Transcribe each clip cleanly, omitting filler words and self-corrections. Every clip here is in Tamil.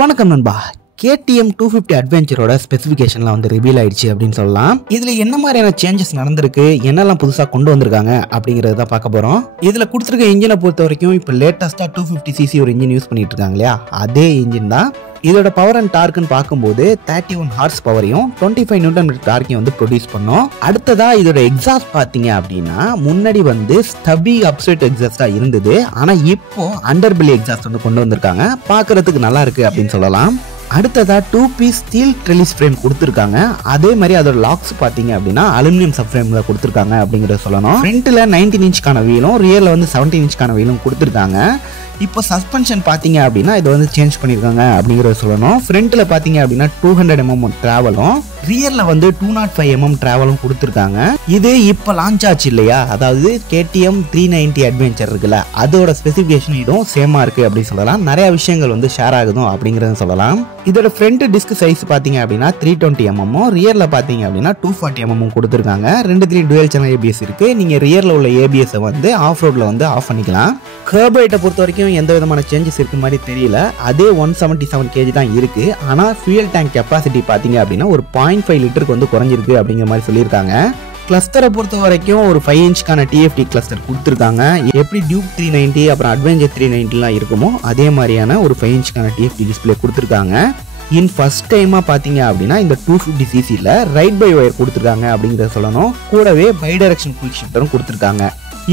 வணக்கம் நண்பா. KTM 250 அட்வென்ச்சரோட ஸ்பெசிஃபிகேஷன்லாம் வந்து ரிவீல் ஆயிடுச்சு அப்படின்னு சொல்லலாம். இதுல என்ன மாதிரியான சேஞ்சஸ் நடந்திருக்கு, என்னெல்லாம் புதுசா கொண்டு வந்திருக்காங்க அப்படிங்கறத தான் பார்க்க போறோம். இதுல கொடுத்துருக்க இன்ஜினை பொறுத்த வரைக்கும் இப்போ லேட்டஸ்டா 250cc ஒரு இன்ஜின் யூஸ் பண்ணிட்டு இருக்காங்க இல்லையா, அதே இன்ஜின் தான். இதோட பவர் அண்ட் டார்க்னு பார்க்கும்போது 31 ஹார்ஸ் பவரையும் 25 நியூட்டன் மீட்டர் டார்க்கையும் வந்து ப்ரொடியூஸ் பண்ணோம். அடுத்ததா இதோட எக்ஸாஸ்ட் பார்த்தீங்க அப்படின்னா முன்னாடி வந்து ஸ்டபி அப்செட் எக்ஸாஸ்டா இருந்தது, ஆனா இப்போ அண்டர் பெல்லி எக்ஸாஸ்ட் வந்து கொண்டு வந்திருக்காங்க. பார்க்கறதுக்கு நல்லா இருக்கு அப்படின்னு சொல்லலாம். அடுத்ததா 2 பீஸ் ஸ்டீல் ட்ரெலிஸ் ஃப்ரேம் கொடுத்துருக்காங்க. அதே மாதிரி அதோட லாக்ஸ் பார்த்தீங்க அப்படின்னா அலுமினியம் சப் ஃப்ரேம்ல கொடுத்துருக்காங்க அப்படிங்கறத சொல்லணும். ஃப்ரண்ட்ல 19 இன்ச்க்கான வீலும் ரியர்ல வந்து 17 இன்ச்க்கான வீலும் கொடுத்துருக்காங்க. இப்போ சஸ்பென்ஷன் பார்த்தீங்க அப்படின்னா இதை வந்து சேஞ்ச் பண்ணியிருக்காங்க அப்படிங்கிறத சொல்லணும். ஃப்ரண்ட்ல பார்த்தீங்க அப்படின்னா 200 mm டிராவலும் ரியர்ல வந்து 205 mm டிராவலும் கொடுத்துருக்காங்க. இது இப்போ லான்ச் ஆச்சு இல்லையா, அதாவது KTM 390 அட்வென்ச்சர் இருக்குல்ல, அதோட ஸ்பெசிஃபிகேஷன் இதுவும் சேமா இருக்கு அப்படின்னு சொல்லலாம். நிறைய விஷயங்கள் வந்து ஷேர் ஆகுதும் அப்படிங்கறத சொல்லலாம். இதோட ஃப்ரண்ட் டிஸ்க் சைஸ் பார்த்தீங்க அப்படின்னா 320 mm, ரியர்ல பார்த்தீங்க அப்படின்னா 240 mm கொடுத்துருக்காங்க. ரெண்டுத்துலேயும் டுவெல் சேனல் ABS இருக்கு. நீங்க ரியர்ல உள்ள ABS வந்து ஆஃப் ரோட்ல வந்து ஆஃப் பண்ணிக்கலாம். கர்ப் ஹைட்டை பொறுத்த வரைக்கும் எந்த விதமான சேஞ்சஸ் இருக்கு மாதிரி தெரியல. அதே 177 kg தான் இருக்கு. ஆனா ஃபியூயல் டேங்க் கெப்பாசிட்டி பாத்தீங்க அப்படின்னா ஒரு 0.5 லிட்டருக்கு வந்து குறைஞ்சிருக்கு அப்படிங்கிற மாதிரி சொல்லியிருக்காங்க. கிளஸ்டரை பொறுத்த வரைக்கும் ஒரு 5 இன்ச்க்கான TFT கிளஸ்டர் கொடுத்துருக்காங்க. எப்படி டியூக் 390 அப்புறம் அட்வென்ச்சர் 390 இருக்குமோ அதே மாதிரியான ஒரு 5 இன்ச்க்கான TFT டிஸ்பிளே கொடுத்துருக்காங்க. ஃபர்ஸ்ட் டைமா பாத்தீங்க அப்படின்னா இந்த 250cc ரைட் பை ஒயர் கொடுத்துருக்காங்க அப்படிங்கிறத சொல்லணும். கூடவே பை டைரக்ஷன் குயிக் ஷிஃப்டரும் கொடுத்துருக்காங்க.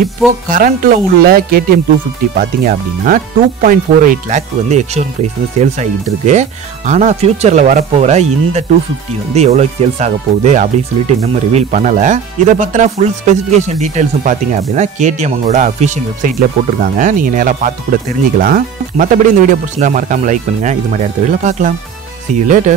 இப்போ கரண்ட்ல உள்ள KTM 250 பாத்தீங்க அப்படின்னா 2.48 lakh வந்து எக்ஸ்ஷோரூம் பிரைஸ் வந்து சேல்ஸ் ஆகிட்டு இருக்கு. ஆனா ஃபியூச்சர்ல வரப்போற இந்த 250 வந்து எவ்வளவு சேல்ஸ் ஆக போகுது அப்படின்னு சொல்லிட்டு இன்னும் ரிவீல் பண்ணல. இதை பத்தின ஃபுல் ஸ்பெசிஃபிகேஷன் டீடைல்ஸும் பாத்தீங்க அப்படின்னா KTM அவங்களோட அஃபிஷியல் வெப்சைட்ல போட்டிருக்காங்க. நீங்க நேரா பார்த்து கூட தெரிஞ்சுக்கலாம். மற்றபடி இந்த வீடியோ பிடிச்சிருந்தா மறக்காம லைக் பண்ணுங்க. இது மாதிரி அடுத்த வீடியோல பார்க்கலாம். See you later.